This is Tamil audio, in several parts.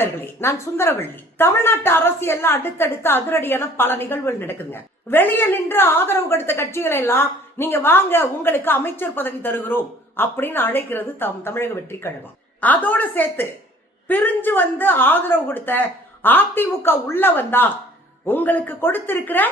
தோழர்களே, நான் சுந்தரவள்ளி. தமிழ்நாட்டு அரசியல்ல அடுத்தடுத்த அதிரடியான பல நிகழ்வுகள் நடக்குதுங்க. வெளியே நின்று ஆதரவு கொடுத்த கட்சிகள் எல்லாம் நீங்க வாங்க உங்களுக்கு அமைச்சர் பதவி தருகிறோம் அப்படின்னு அழைக்கிறது தமிழக வெற்றி கழகம். அதோட சேர்த்து பிரிஞ்சு வந்து ஆதரவு கொடுத்த அதிமுக உள்ள வந்தா உங்களுக்கு கொடுத்திருக்கிற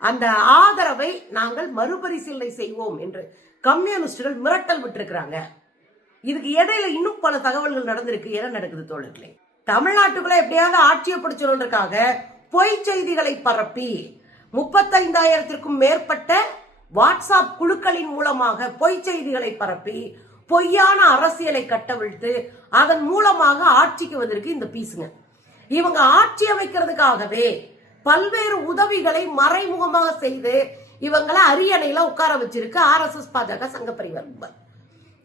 அந்த ஆதரவை நாங்கள் மறுபரிசீலனை செய்வோம் என்று கம்யூனிஸ்டுகள் மிரட்டல் விட்டுருக்கிறாங்க. இதுக்கு இடையில இன்னும் பல தகவல்கள் நடந்திருக்கு. என்ன நடக்குது தோழர்களே? தமிழ்நாட்டுக்குள்ள எப்படியாவது ஆட்சியை பிடிச்சவர்களுக்காக பொய் செய்திகளை பரப்பி 35,000க்கும் மேற்பட்ட வாட்ஸ்அப் குழுக்களின் மூலமாக பொய் செய்திகளை பரப்பி பொய்யான அரசியலை கட்டவிழ்த்து அதன் மூலமாக ஆட்சிக்கு வந்திருக்கு இந்த பீசுங்க. இவங்க ஆட்சி அமைக்கிறதுக்காகவே பல்வேறு உதவிகளை மறைமுகமாக செய்து இவங்களை அரியணையில உட்கார வச்சிருக்கு RSS பாஜக சங்க பரிவார்.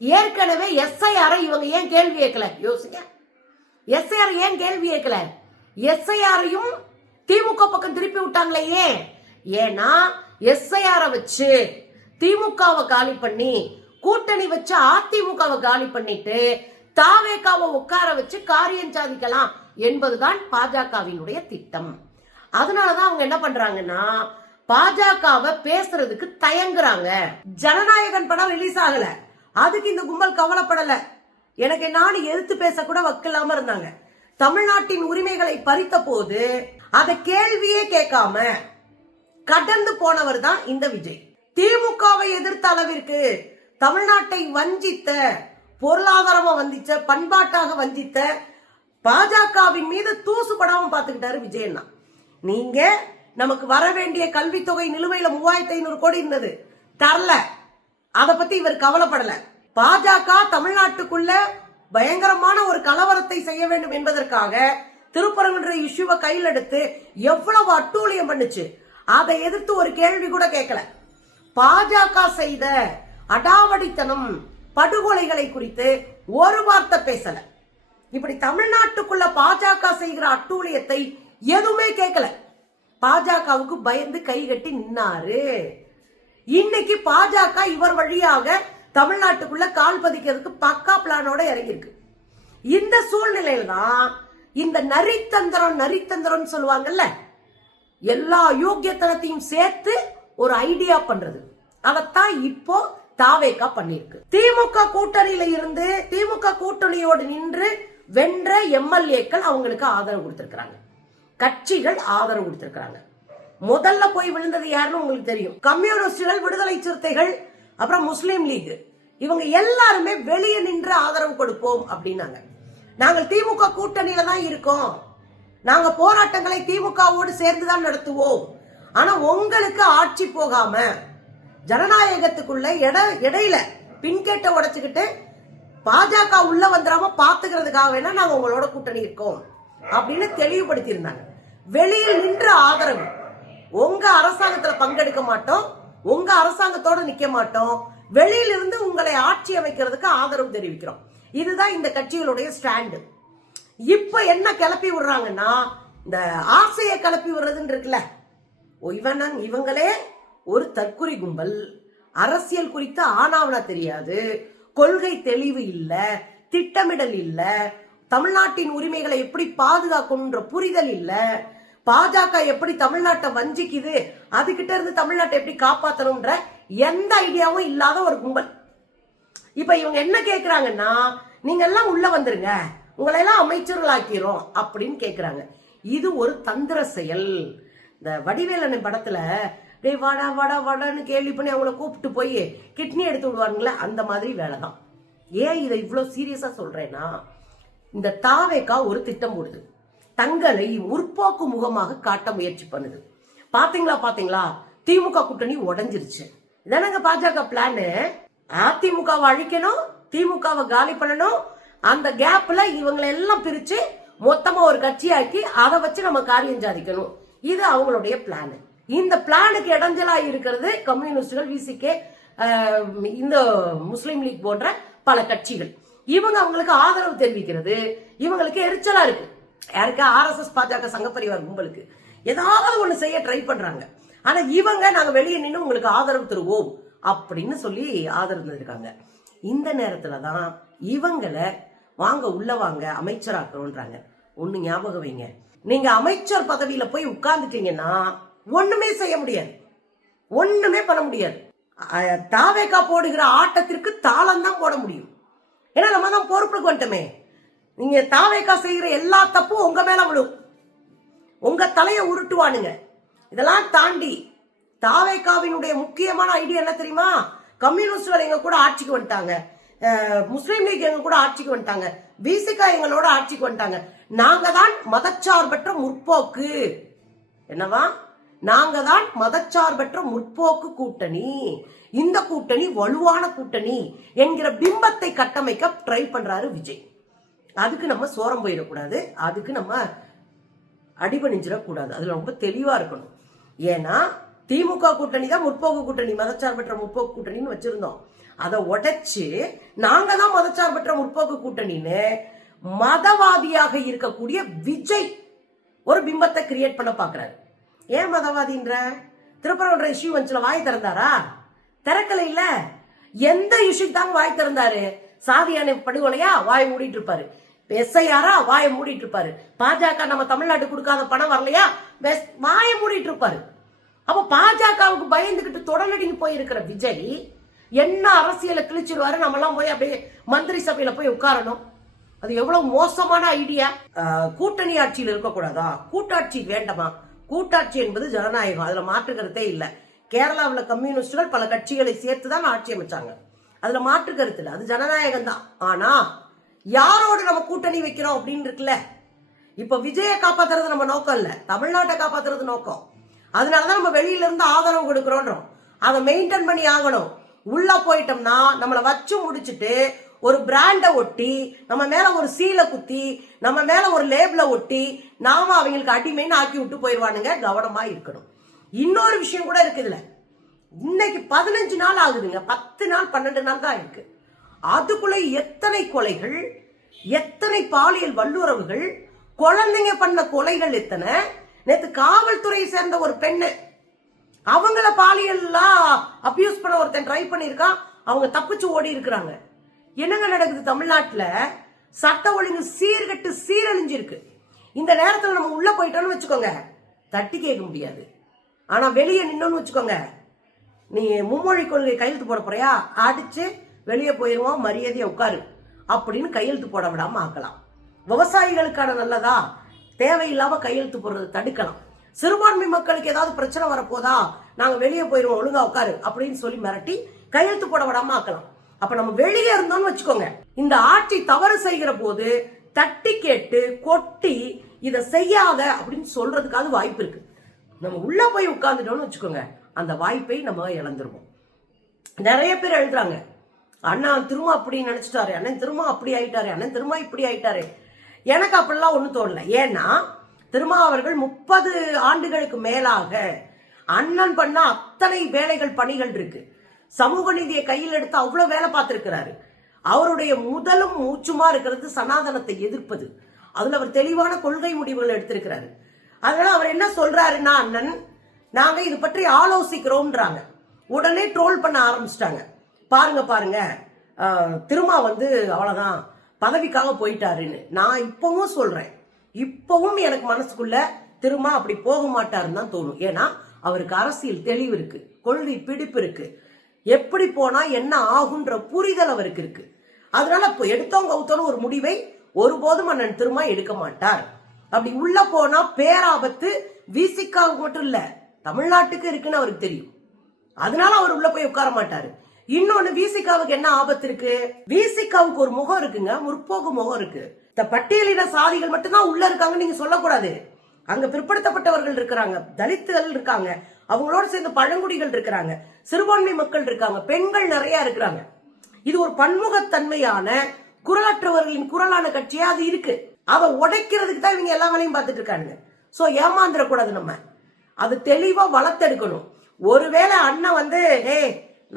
ஏற்கனவே SIR இவங்க ஏன் கேள்வி கேட்கல? யோசிங்க. SIR ஏன் கேள்வி கேட்கல? SIR-ஐயும் திமுக பக்கம் திருப்பி விட்டாங்களே. ஏன்னா SIR வச்சு திமுகவை காலி பண்ணி கூட்டணி வச்சு அதிமுகவை காலி பண்ணிட்டு தாவேகாவை உட்கார வச்சு காரியம் சாதிக்கலாம் என்பதுதான் பாஜகவினுடைய திட்டம். அதனாலதான் அவங்க என்ன பண்றாங்கன்னா பாஜகவை பேசுறதுக்கு தயங்குறாங்க. ஜனநாயகன் படம் ரிலீஸ் ஆகல, அதுக்கு இந்த கும்பல் கவலைப்படல. எனக்கு நானும் எதிர்த்து பேச கூட வக்கில்லாம இருந்தாங்க. தமிழ்நாட்டின் உரிமைகளை பறித்த போது அதை கேள்வியே கேட்காம கடந்து போனவர் தான் இந்த விஜய். திமுகவை எதிர்த்த அளவிற்கு தமிழ்நாட்டை வஞ்சித்த, பொருளாதாரமா வஞ்சித்த, பண்பாட்டாக வஞ்சித்த பாஜகவின் மீது தூசுபடாம பாத்துக்கிட்டாரு விஜயண்ணா. நீங்க நமக்கு வர வேண்டிய கல்வித்தொகை நிலுவையில 3,500 கோடி இருந்தது, தரல. அத பத்தி இவர் கவலைப்படல. பாஜக தமிழ்நாட்டுக்குள்ள பயங்கரமான ஒரு கலவரத்தை செய்ய வேண்டும் என்பதற்காக திருப்பரங்குன்ற இஷ்யூவை கையில் எடுத்து எவ்வளவு அட்டூழியம் பண்ணுச்சு. அதை எதிர்த்து ஒரு கேள்வி கூட கேட்கல. பாஜக செய்த அடாவடித்தனம், படுகொலைகளை குறித்து ஒரு வார்த்தை பேசல. இப்படி தமிழ்நாட்டுக்குள்ள பாஜக செய்கிற அட்டூழியத்தை எதுவுமே கேட்கல. பாஜகவுக்கு பயந்து கை கட்டி நின்னாரு. இன்னைக்கு பாஜக இவர் வழியாக தமிழ்நாட்டுக்குள்ள கால் பதிக்கிறதுக்கு பக்கா பிளானோட இறங்கிருக்கு. இந்த சூழ்நிலையில தான் இந்த நரித்தந்திரம் சொல்லுவாங்கல்ல, எல்லா யோக்கியத்தனத்தையும் சேர்த்து ஒரு ஐடியா பண்றது. அதத்தான் இப்போ தாவேகா பண்ணிருக்கு. திமுக கூட்டணியில இருந்து திமுக கூட்டணியோடு நின்று வென்ற MLA-க்கள் அவங்களுக்கு ஆதரவு கொடுத்திருக்காங்க, கட்சிகள் ஆதரவு கொடுத்திருக்காங்க. முதல்ல போய் விழுந்தது யாருன்னு உங்களுக்கு தெரியும். கம்யூனிஸ்டுகள், விடுதலை சிறுத்தைகள், அப்புறம் முஸ்லீம் லீக், இவங்க எல்லாருமே வெளியே நின்று ஆதரவு கொடுப்போம் அப்படின்னாங்க. நாங்கள் திமுக கூட்டணியில தான் இருக்கோம், நாங்க போராட்டங்களை திமுகவோடு சேர்ந்துதான் நடத்துவோம், ஆனா உங்களுக்கு ஆட்சி போகாம ஜனநாயகத்துக்குள்ள இடையில பின்கேட்ட உடைச்சுக்கிட்டு பாஜக உள்ள வந்துடாம பாத்துக்கிறதுக்காக வேணா நாங்க உங்களோட கூட்டணி இருக்கோம் அப்படின்னு தெளிவுபடுத்தி இருந்தாங்க. வெளியில் நின்று ஆதரவு, உங்க அரசாங்கத்துல பங்கெடுக்க மாட்டோம், உங்க அரசாங்கத்தோட நிக்க மாட்டோம், வெளியில இருந்து உங்களை ஆட்சி அமைக்கிறதுக்கு ஆதரவு தெரிவிக்கிறோம். இதுதான் இந்த கட்சிகளுடைய ஸ்டாண்டு. இப்ப என்ன கிளப்பி விடுறாங்கன்னா, இந்த ஆசையை கிளப்பி விடுறதுன்னு இருக்குல்ல, இவங்களே ஒரு தற்குறி கும்பல். அரசியல் குறித்த ஆனாவனா தெரியாது, கொள்கை தெளிவு இல்ல, திட்டமிடல் இல்ல, தமிழ்நாட்டின் உரிமைகளை எப்படி பாதுகாக்கணும்ன்ற புரிதல் இல்ல, பாஜக எப்படி தமிழ்நாட்டை வஞ்சிக்குது, அதுகிட்ட இருந்து தமிழ்நாட்டை எப்படி காப்பாற்றணும்ன்ற எந்த ஐடியாவும் இல்லாத ஒரு கும்பல். இப்ப இவங்க என்ன கேக்குறாங்கன்னா, நீங்க எல்லாம் உள்ள வந்துருங்க, உங்களை எல்லாம் அமைச்சர்கள் ஆக்கிறோம் அப்படின்னு கேக்குறாங்க. இது ஒரு தந்திர செயல். இந்த வடிவேலன் படத்துல வடா வடா வடான்னு கேள்வி பண்ணி அவங்கள கூப்பிட்டு போய் கிட்னி எடுத்து விடுவாங்களே, அந்த மாதிரி வேலைதான். ஏன் இதை இவ்வளவு சீரியஸா சொல்றேன்னா, இந்த தாவேகா ஒரு திட்டம் போடுது, தங்களை முற்போக்கு முகமாக காட்ட முயற்சி பண்ணுது. பாத்தீங்களா, திமுக கூட்டணி உடைஞ்சிருச்சு. இதானங்க பாஜக பிளான். அதிமுகவை அழிக்கணும், திமுகவை காலி பண்ணணும், அந்த கேப்ல இவங்களை எல்லாம் பிரிச்சு மொத்தமா ஒரு கட்சியாக்கி அதை வச்சு நம்ம காரியம் சாதிக்கணும். இது அவங்களுடைய பிளான். இந்த பிளானுக்கு இடைஞ்சலா இருக்கிறது கம்யூனிஸ்டுகள், VCK, இந்த முஸ்லீம் லீக் போன்ற பல கட்சிகள். இவங்க அவங்களுக்கு ஆதரவு தெரிவிக்கிறது இவங்களுக்கு எரிச்சலா இருக்கு. யாருக்கு? RSS பாஜக சங்க பரிவார் கும்பலுக்கு ஏதாவது ஒண்ணு செய்ய ட்ரை பண்றாங்க. ஆனா இவங்க நாங்க வெளியே நின்று உங்களுக்கு ஆதரவு தருவோம் அப்படின்னு சொல்லி ஆதரவு இருக்காங்க. இந்த நேரத்துலதான் இவங்களை வாங்க உள்ள வாங்க அமைச்சராக்குறோன்றாங்க. ஒண்ணு ஞாபகம் வைங்க, நீங்க அமைச்சர் பதவியில போய் உட்கார்ந்துட்டீங்கன்னா ஒண்ணுமே செய்ய முடியாது, ஒண்ணுமே பண்ண முடியாது. தாவேகா போடுகிற ஆட்டத்திற்கு தாளம் தான் போட முடியும். ஏன்னா நம்ம தான் பொறுப்புக்கு வந்துட்டோமே. நீங்க தாவேகா செய்கிற எல்லா தப்பும் உங்க மேல விழும், உங்க தலையை உருட்டுவானுங்க. இதெல்லாம் தாண்டி தாவேகாவினுடைய முக்கியமான ஐடியா என்ன தெரியுமா? கம்யூனிஸ்ட்கள் எங்க கூட ஆட்சிக்கு வந்துட்டாங்க, முஸ்லீம் லீக் எங்க கூட ஆட்சிக்கு வந்துட்டாங்க, பிசிகா எங்களோட ஆட்சிக்கு வந்துட்டாங்க, நாங்க தான் மதச்சார்பற்ற முற்போக்கு. என்னவா? நாங்க தான் மதச்சார்பற்ற முற்போக்கு கூட்டணி, இந்த கூட்டணி வலுவான கூட்டணி என்கிற பிம்பத்தை கட்டமைக்க ட்ரை பண்றாரு விஜய். அதுக்கு நம்ம சோரம் போயிடக்கூடாது, அதுக்கு நம்ம அடிபணிஞ்சிடக்கூடாது, அதுல ரொம்ப தெளிவா இருக்கணும். ஏன்னா திமுக கூட்டணி தான் முற்போக்கு கூட்டணி, மதச்சார்பற்ற முற்போக்கு கூட்டணின்னு வச்சிருந்தோம். அதை உடைச்சு நாங்க தான் மதச்சார்பற்ற முற்போக்கு கூட்டணின்னு மதவாதியாக இருக்கக்கூடிய விஜய் ஒரு பிம்பத்தை கிரியேட் பண்ண பாக்குறாரு. ஏன் மதவாதின்ற? திருப்பரங்குன்ற இஷ்யூ வந்துச்சுல, வாய் திறந்தாரா? திறக்கல. இல்ல, எந்த இஷ்யூக்கு தாங்க வாய் திறந்தாரு? சாதியான படுகொலையா? வாய் மூடிட்டு இருப்பாரு. எஸ்ஐஆரா? வாயை மூடிட்டு இருப்பாரு. பாஜக நம்ம தமிழ்நாட்டுக்கு கொடுக்காத பணம் வரலையா? வாயை மூடிட்டு இருப்பாரு. அப்ப பாஜகவுக்கு பயந்துகிட்டு தொடர்நடிக்கு போயிருக்கிற விஜய் என்ன அரசியலை கிழிச்சிருவாரு? நம்ம எல்லாம் போய் அப்படியே மந்திரி சபையில போய் உட்காரணும். அது எவ்வளவு மோசமான ஐடியா. கூட்டணி ஆட்சியில் இருக்கக்கூடாதா? கூட்டாட்சி வேண்டாமா? கூட்டாட்சி என்பது ஜனநாயகம், அதுல மாற்று கருத்தே இல்ல. கேரளாவில் கம்யூனிஸ்டுகள் பல கட்சிகளை சேர்த்துதான் ஆட்சி அமைச்சாங்க, அதுல மாற்று கருத்து இல்ல, அது ஜனநாயகம் தான். ஆனா யாரோடு நம்ம கூட்டணி வைக்கிறோம் அப்படின்னு இருக்குல்ல. இப்ப விஜயை காப்பாத்துறது நம்ம நோக்கம் இல்ல, தமிழ்நாட்டை காப்பாத்துறது நோக்கம். அதனாலதான் நம்ம வெளியில இருந்து ஆதரவு கொடுக்கிறோம். அதை மெயின்டைன் பண்ணி ஆகணும். உள்ள போயிட்டோம்னா நம்மளை வச்சு முடிச்சுட்டு ஒரு பிராண்ட ஒட்டி, நம்ம மேல ஒரு சீலை குத்தி, நம்ம மேல ஒரு லேபிள ஒட்டி நாம அவங்களுக்கு அடிமைன்னு ஆக்கி விட்டு போயிடுவானுங்க. கவனமா இருக்கணும். இன்னொரு விஷயம் கூட இருக்குதுல, இன்னைக்கு 15 நாள் ஆகுதுங்க, 10 நாள் 12 நாள் தான் இருக்கு. அதுக்குள்ள எத்தனை கொலைகள், எத்தனை பாலியல் வல்லுறவுகள், குழந்தைங்க பண்ண கொலைகள் எத்தனை. நேத்து காவல்துறையை சேர்ந்த ஒரு பெண்ணு, அவங்கள பாலியல்லாம் அபியூஸ் பண்ண ஒருத்தன் ட்ரை பண்ணிருக்கான், அவங்க தப்பிச்சு ஓடி இருக்கிறாங்க. என்னங்க நடக்குது தமிழ்நாட்டுல? சட்ட ஒழுங்கு சீர்கட்டு சீரழிஞ்சிருக்கு. இந்த நேரத்துல நம்ம உள்ள போயிட்டோம்னு வச்சுக்கோங்க, தட்டி கேட்க முடியாது. ஆனா வெளியே நின்னோன்னு வச்சுக்கோங்க, நீ மும்மொழி கொள்கை கையெழுத்து போட போறியா, அடிச்சு வெளியே போயிருவோம், மரியாதையை உட்காரு அப்படின்னு கையெழுத்து போட விடாம ஆக்கலாம். விவசாயிகளுக்கான நல்லதா? தேவையில்லாம கையெழுத்து போடுறது தடுக்கலாம். சிறுபான்மை மக்களுக்கு ஏதாவது பிரச்சனை வரப்போதா, நாங்க வெளியே போயிருவோம், ஒழுங்கா உட்காரு அப்படின்னு சொல்லி மிரட்டி கையெழுத்து போட விடாம ஆக்கலாம். அப்ப நம்ம வெளியே இருந்தோம்னு வச்சுக்கோங்க, இந்த ஆட்சி தவறு செய்கிற போது தட்டி கேட்டு கொட்டி இதை செய்யாத அப்படின்னு சொல்றதுக்காவது வாய்ப்பு இருக்கு. நம்ம உள்ள போய் உட்கார்ந்துட்டோம்னு வச்சுக்கோங்க, அந்த வாய்ப்பை நம்ம இழந்துருவோம். நிறைய பேர் எழுதுறாங்க, அண்ணா திரும்ப அப்படி நினைச்சிட்டாரு, அண்ணன் திரும்ப அப்படி ஆயிட்டாரு, அண்ணன் திரும்ப இப்படி ஆயிட்டாரு. எனக்கு அப்படிலாம் ஒன்றும் தோணல. ஏன்னா திருமாவர்கள் 30 ஆண்டுகளுக்கு மேலாக அண்ணன் பண்ண அத்தனை வேலைகள் பணிகள் இருக்கு. சமூக நீதியை கையில் எடுத்து அவ்வளவு வேலை பார்த்திருக்கிறாரு. அவருடைய முதலும் மூச்சுமா இருக்கிறது சனாதனத்தை எதிர்ப்பது. அதுல அவர் தெளிவான கொள்கை முடிவுகள் எடுத்திருக்கிறாரு. அதனால அவர் என்ன சொல்றாருன்னா, அண்ணன் நாங்க இது பற்றி ஆலோசிக்கிறோம்ன்றாங்க. உடனே ட்ரோல் பண்ண ஆரம்பிச்சிட்டாங்க. பாருங்க பாருங்க, திருமா அவ்வளவுதான் பதவிக்காக போயிட்டாருன்னு. நான் இப்பவும் சொல்றேன், இப்பவும் எனக்கு மனசுக்குள்ள திருமா அப்படி போக மாட்டாருன்னு தான் தோணும். ஏன்னா அவருக்கு அரசியல் தெளிவு இருக்கு, கொள்கை பிடிப்பு இருக்கு, எப்படி போனா என்ன ஆகுன்ற புரிதல் அவருக்கு இருக்கு. அதனால இப்போ எடுத்தவங்க கவுத்தோன்னு ஒரு முடிவை ஒருபோதும் அண்ணன் திருமா எடுக்க மாட்டார். அப்படி உள்ள போனா பேராபத்து விசிகாவுக்கு மட்டும் இல்ல, தமிழ்நாட்டுக்கு இருக்குன்னு அவருக்கு தெரியும். அதனால அவர் உள்ள போய் உட்கார மாட்டாரு. இன்னொன்னு, விசிகாவுக்கு என்ன ஆபத்து இருக்கு? விசிகாவுக்கு ஒரு முகம் இருக்குங்க, முற்போக்கு முகம் இருக்கு. இந்த பட்டியலின சாதிகள் மட்டும்தான் உள்ள இருக்காங்கன்னு நீங்க சொல்லக்கூடாது. அங்க பிற்படுத்தப்பட்டவர்கள் இருக்கிறாங்க, தலித்துகள் இருக்காங்க, அவங்களோட சேர்ந்து பழங்குடிகள் இருக்கிறாங்க, சிறுபான்மை மக்கள் இருக்காங்க, பெண்கள் நிறைய இருக்கிறாங்க. இது ஒரு பன்முகத்தன்மையான குரலற்றவர்களின் குரலான கட்சியா அது இருக்கு. அதை உடைக்கிறதுக்கு தான் இவங்க எல்லா வேலையும் பார்த்துட்டு இருக்காங்க. சோ ஏமாந்துடக்கூடாது, நம்ம அது தெளிவா வளர்த்தெடுக்கணும். ஒருவேளை அண்ணன் ஏ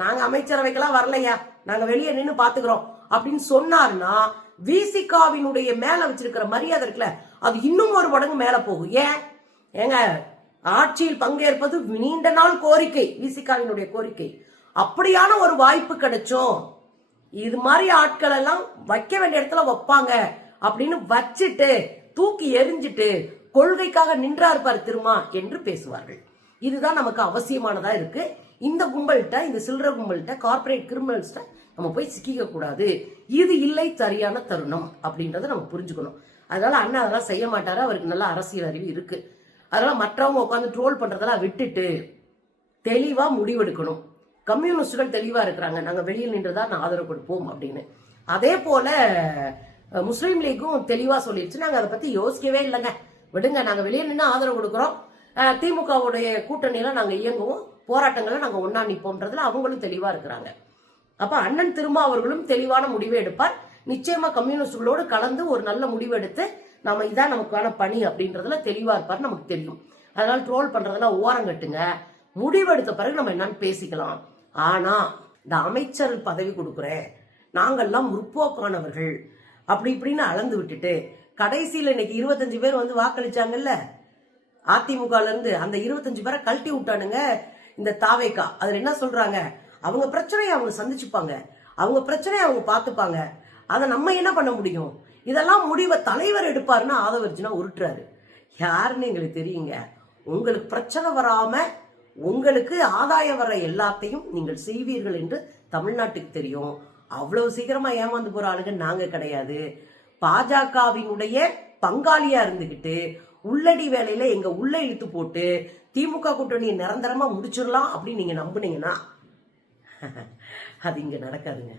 நாங்க அமைச்சரவைக்கெல்லாம் வரலையா, நாங்க வெளியே நின்று பாத்துக்கிறோம் அப்படின்னு சொன்னார்னா, விசிகாவினுடைய மேல வச்சிருக்கிற மரியாதை இருக்குல்ல, அது இன்னும் ஒரு மடங்கு மேல போகும். ஏங்க ஆட்சியில் பங்கேற்பது நீண்ட நாள் கோரிக்கை, விசிகாவினுடைய கோரிக்கை. அப்படியான ஒரு வாய்ப்பு கிடைச்சோம், இது மாதிரி ஆட்கள் எல்லாம் வைக்க வேண்டிய இடத்துல வைப்பாங்க அப்படின்னு வச்சுட்டு தூக்கி எரிஞ்சிட்டு கொள்கைக்காக நின்றார் பார் திருமா என்று பேசுவார்கள். இதுதான் நமக்கு அவசியமானதா இருக்கு. இந்த கும்பல்கிட்ட, இந்த சில்லற கும்பல்கிட்ட, கார்பரேட் கிரிமினல்ஸ்ட நம்ம போய் சிக்கிக்க கூடாது. இது இல்லை சரியான தருணம் அப்படின்றத நம்ம புரிஞ்சுக்கணும். அதனால அண்ணா அதெல்லாம் செய்ய மாட்டாரு. அவருக்கு நல்ல அரசியல் அறிவு இருக்கு. அதனால மற்றவங்க உட்காந்து ட்ரோல் பண்றதெல்லாம் விட்டுட்டு தெளிவா முடிவெடுக்கணும். கம்யூனிஸ்டுகள் தெளிவா இருக்கிறாங்க, நாங்க வெளியில் நின்றுதான் நான் ஆதரவு கொடுப்போம் அப்படின்னு. அதே போல முஸ்லீம் லீக்கும் தெளிவா சொல்லிடுச்சு, நாங்க அதை பத்தி யோசிக்கவே இல்லைங்க, விடுங்க, நாங்க வெளியே நின்று ஆதரவு கொடுக்குறோம், திமுகவுடைய கூட்டணியெல்லாம் நாங்க இயங்குவோம், போராட்டங்களை நாங்க ஒன்னா நிப்போம்ன்றதுல அவங்களும் தெளிவா இருக்கிறாங்க. அப்ப அண்ணன் திருமா அவர்களும் தெளிவான முடிவை எடுப்பார். நிச்சயமா கம்யூனிஸ்டுகளோடு கலந்து ஒரு நல்ல முடிவு எடுத்து நாம இதான் நமக்கான பணி அப்படின்றதுல தெளிவா இருப்பார், நமக்கு தெரியும். அதனால ட்ரோல் பண்றதெல்லாம் ஓரங்கட்டுங்க, முடிவெடுத்த பிறகு நம்ம என்னன்னு பேசிக்கலாம். ஆனா இந்த அமைச்சர் பதவி கொடுக்குறேன், நாங்கள்லாம் முற்போக்கானவர்கள் அப்படி இப்படின்னு அளந்து விட்டுட்டு கடைசியில் இன்னைக்கு 25 பேர் வந்து வாக்களிச்சாங்கல்ல அதிமுகல இருந்து, அந்த 25 பேரை கழட்டி விட்டானுங்க இந்த தாவேக்கா. அதுல என்ன சொல்றாங்க, அவங்க பிரச்சனையை அவங்க சந்திச்சுப்பாங்க, அவங்க பிரச்சனையை அவங்க பார்த்துப்பாங்க, அதை நம்ம என்ன பண்ண முடியும், இதெல்லாம் முடிவை தலைவர் எடுப்பாருன்னு ஆதவர்ஜுனா உருட்டுறாரு. யாருன்னு எங்களுக்கு தெரியுங்க. உங்களுக்கு பிரச்சனை வராம உங்களுக்கு ஆதாயம் வர எல்லாத்தையும் நீங்கள் செய்வீர்கள் என்று தமிழ்நாட்டுக்கு தெரியும். அவ்வளவு சீக்கிரமா ஏமாந்து போற ஆளுங்க நாங்க கிடையாது. பாஜகவினுடைய பங்காளியா இருந்துகிட்டு உள்ளடி வேலையில எங்க உள்ள இழுத்து போட்டு திமுக கூட்டணியை நிரந்தரமா முடிச்சிடலாம் அப்படின்னு நீங்க நம்புனீங்கன்னா அது இங்க நடக்காதுங்க.